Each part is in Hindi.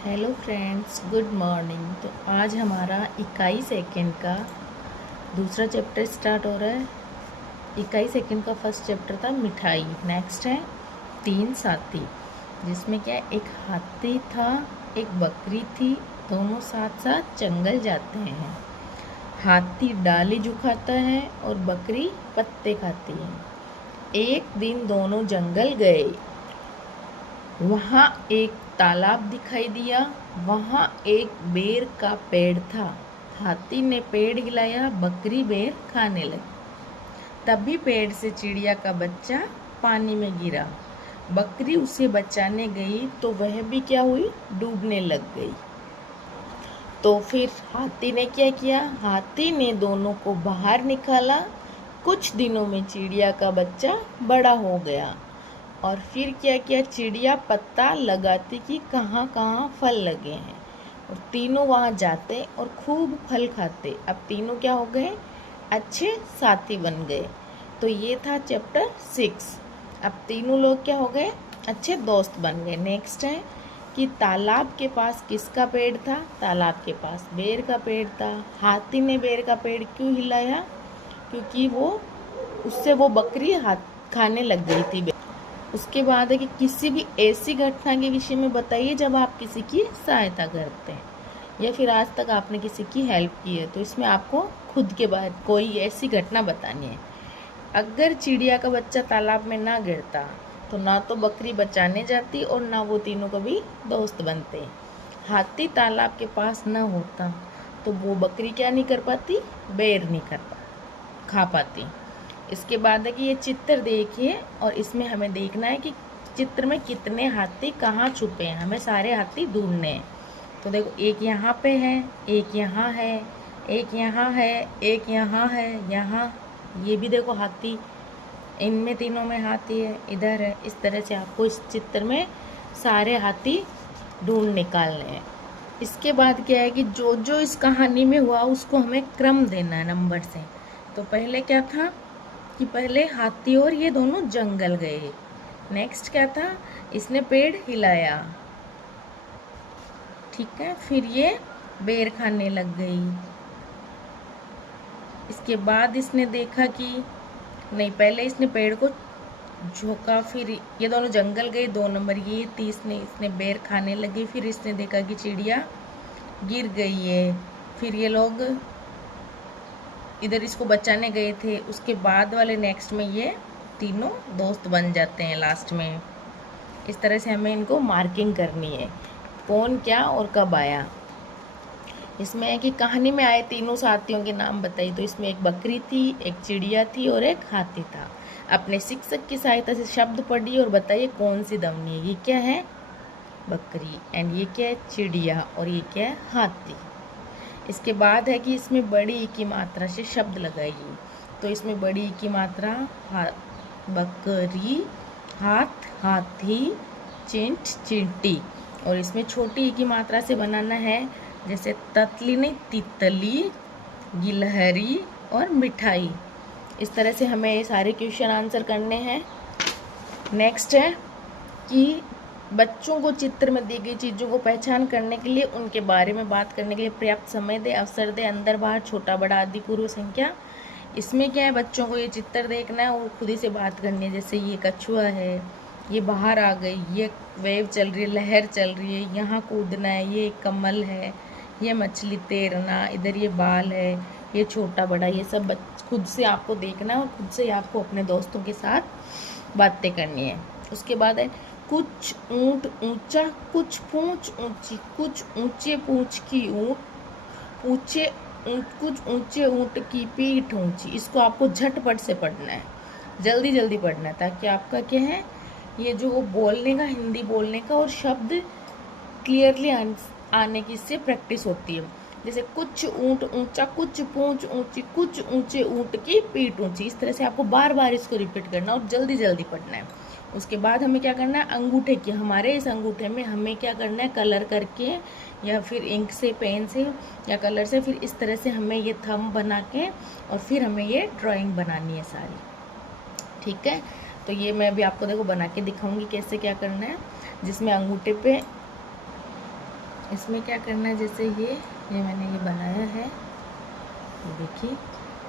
Hello friends, good morning. तो आज हमारा इकाई सेकंड का दूसरा चैप्टर स्टार्ट हो रहा है। इकाई सेकंड का फर्स्ट चैप्टर था मिठाई। नेक्स्ट है तीन साथी, जिसमें क्या है, एक हाथी था, एक बकरी थी। दोनों साथ साथ जंगल जाते हैं। हाथी डाली झुकाता है और बकरी पत्ते खाती है। एक दिन दोनों जंगल गए। वहाँ एक तालाब दिखाई दिया। वहाँ एक बेर का पेड़ था। हाथी ने पेड़ हिलाया, बकरी बेर खाने लगी। तभी पेड़ से चिड़िया का बच्चा पानी में गिरा। बकरी उसे बचाने गई तो वह भी क्या हुई, डूबने लग गई। तो फिर हाथी ने क्या किया, हाथी ने दोनों को बाहर निकाला। कुछ दिनों में चिड़िया का बच्चा बड़ा हो गया। और फिर क्या किया, चिड़िया पता लगाती कि कहाँ कहाँ फल लगे हैं, और तीनों वहाँ जाते और खूब फल खाते। अब तीनों क्या हो गए, अच्छे साथी बन गए। तो ये था चैप्टर 6। अब तीनों लोग क्या हो गए, अच्छे दोस्त बन गए। नेक्स्ट है कि तालाब के पास किसका पेड़ था, तालाब के पास बेर का पेड़ था। हाथी ने बेर का पेड़ क्यों हिलाया, क्योंकि उससे वो बकरी हाथ खाने लग गई थी। उसके बाद है कि किसी भी ऐसी घटना के विषय में बताइए जब आप किसी की सहायता करते हैं या फिर आज तक आपने किसी की हेल्प की है। तो इसमें आपको खुद के बाद कोई ऐसी घटना बतानी है। अगर चिड़िया का बच्चा तालाब में ना गिरता तो ना तो बकरी बचाने जाती और ना वो तीनों कभी दोस्त बनते। हाथी तालाब के पास ना होता तो वो बकरी क्या नहीं कर पाती, बेर नहीं कर पा खा पाती। इसके बाद है कि ये चित्र देखिए और इसमें हमें देखना है कि चित्र में कितने हाथी कहाँ छुपे हैं। हमें सारे हाथी ढूंढने हैं। तो देखो, एक यहाँ पे है, एक यहाँ है, एक यहाँ है, एक यहाँ है, यहाँ ये भी देखो हाथी, इनमें तीनों में हाथी है, इधर है। इस तरह से आपको इस चित्र में सारे हाथी ढूंढ निकालने हैं। इसके बाद क्या है कि जो जो इस कहानी में हुआ उसको हमें क्रम देना है नंबर से। तो पहले क्या था कि पहले हाथी और ये दोनों जंगल गए। नेक्स्ट क्या था, इसने पेड़ हिलाया, ठीक है। फिर ये बेर खाने लग गई। इसके बाद इसने देखा कि नहीं, पहले इसने पेड़ को झोंका, फिर ये दोनों जंगल गए, 2 नंबर ये तीसरे इसने बेर खाने लगी। फिर इसने देखा कि चिड़िया गिर गई है। फिर ये लोग इधर इसको बचाने गए थे। उसके बाद वाले नेक्स्ट में ये तीनों दोस्त बन जाते हैं लास्ट में। इस तरह से हमें इनको मार्किंग करनी है, कौन क्या और कब आया। इसमें है कि कहानी में आए तीनों साथियों के नाम बताइए। तो इसमें एक बकरी थी, एक चिड़िया थी और एक हाथी था। अपने शिक्षक की सहायता से शब्द पढ़िए और बताइए कौन सी ध्वनि है। ये क्या है, बकरी, एंड ये क्या है, चिड़िया, और ये क्या है, हाथी। इसके बाद है कि इसमें बड़ी ई की मात्रा से शब्द लगाइए। तो इसमें बड़ी ई की मात्रा बकरी, हाथ, हाथी, चिंट, चिंटी। और इसमें छोटी ई की मात्रा से बनाना है, जैसे ततली नहीं, तितली, गिलहरी और मिठाई। इस तरह से हमें ये सारे क्वेश्चन आंसर करने हैं। नेक्स्ट है कि बच्चों को चित्र में दी गई चीज़ों को पहचान करने के लिए, उनके बारे में बात करने के लिए पर्याप्त समय दे, अवसर दे। अंदर बाहर, छोटा बड़ा आदि पूर्व संख्या। इसमें क्या है, बच्चों को ये चित्र देखना है और खुद ही से बात करनी है। जैसे ये कछुआ है, ये बाहर आ गई, ये वेव चल रही है, लहर चल रही है, यहाँ कूदना है, ये कमल है, ये मछली तैरना, इधर ये बाल है, ये छोटा बड़ा, ये सब खुद से आपको देखना है और खुद से आपको अपने दोस्तों के साथ बातें करनी है। उसके बाद है कुछ ऊंट ऊंचा, कुछ पूंछ ऊंची, कुछ ऊंचे पूंछ की ऊंट, कुछ ऊंचे ऊंट की पीठ ऊंची। इसको आपको झटपट से पढ़ना है, जल्दी जल्दी पढ़ना है, ताकि आपका क्या है, ये जो बोलने का, हिंदी बोलने का और शब्द क्लियरली आने की इससे प्रैक्टिस होती है। जैसे कुछ ऊंट ऊंचा, कुछ पूंछ ऊंची, कुछ ऊंचे ऊंट की पीठ ऊंची। इस तरह से आपको बार बार इसको रिपीट करना और जल्दी जल्दी पढ़ना है। उसके बाद हमें क्या करना है, अंगूठे की, हमारे इस अंगूठे में हमें क्या करना है, कलर करके या फिर इंक से, पेन से या कलर से, फिर इस तरह से हमें ये थंब बना के और फिर हमें ये ड्राइंग बनानी है सारी, ठीक है। तो ये मैं अभी आपको देखो बना के दिखाऊंगी कैसे क्या करना है, जिसमें अंगूठे पे इसमें क्या करना है, जैसे ये मैंने ये बनाया है, ये देखिए।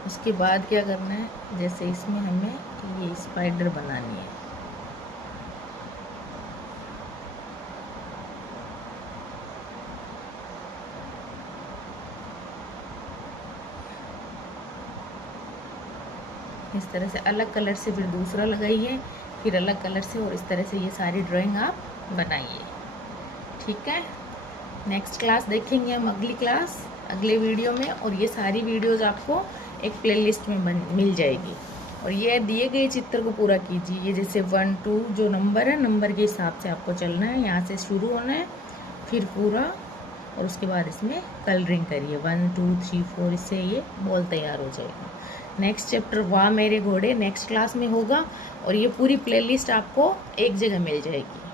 उसके बाद क्या करना है, जैसे इसमें हमें ये स्पाइडर बनानी है। इस तरह से अलग कलर से फिर दूसरा लगाइए, फिर अलग कलर से, और इस तरह से ये सारी ड्राइंग आप बनाइए। ठीक है, नेक्स्ट क्लास देखेंगे हम, अगली क्लास अगले वीडियो में। और ये सारी वीडियोज़ आपको एक प्लेलिस्ट में मिल जाएगी। और ये दिए गए चित्र को पूरा कीजिए। ये जैसे 1 2 जो नंबर है, नंबर के हिसाब से आपको चलना है, यहाँ से शुरू होना है, फिर पूरा, और उसके बाद इसमें कलरिंग करिए 1 2 3 4, इससे ये बॉल तैयार हो जाएगी। नेक्स्ट चैप्टर वाह मेरे घोड़े नेक्स्ट क्लास में होगा, और ये पूरी प्लेलिस्ट आपको एक जगह मिल जाएगी।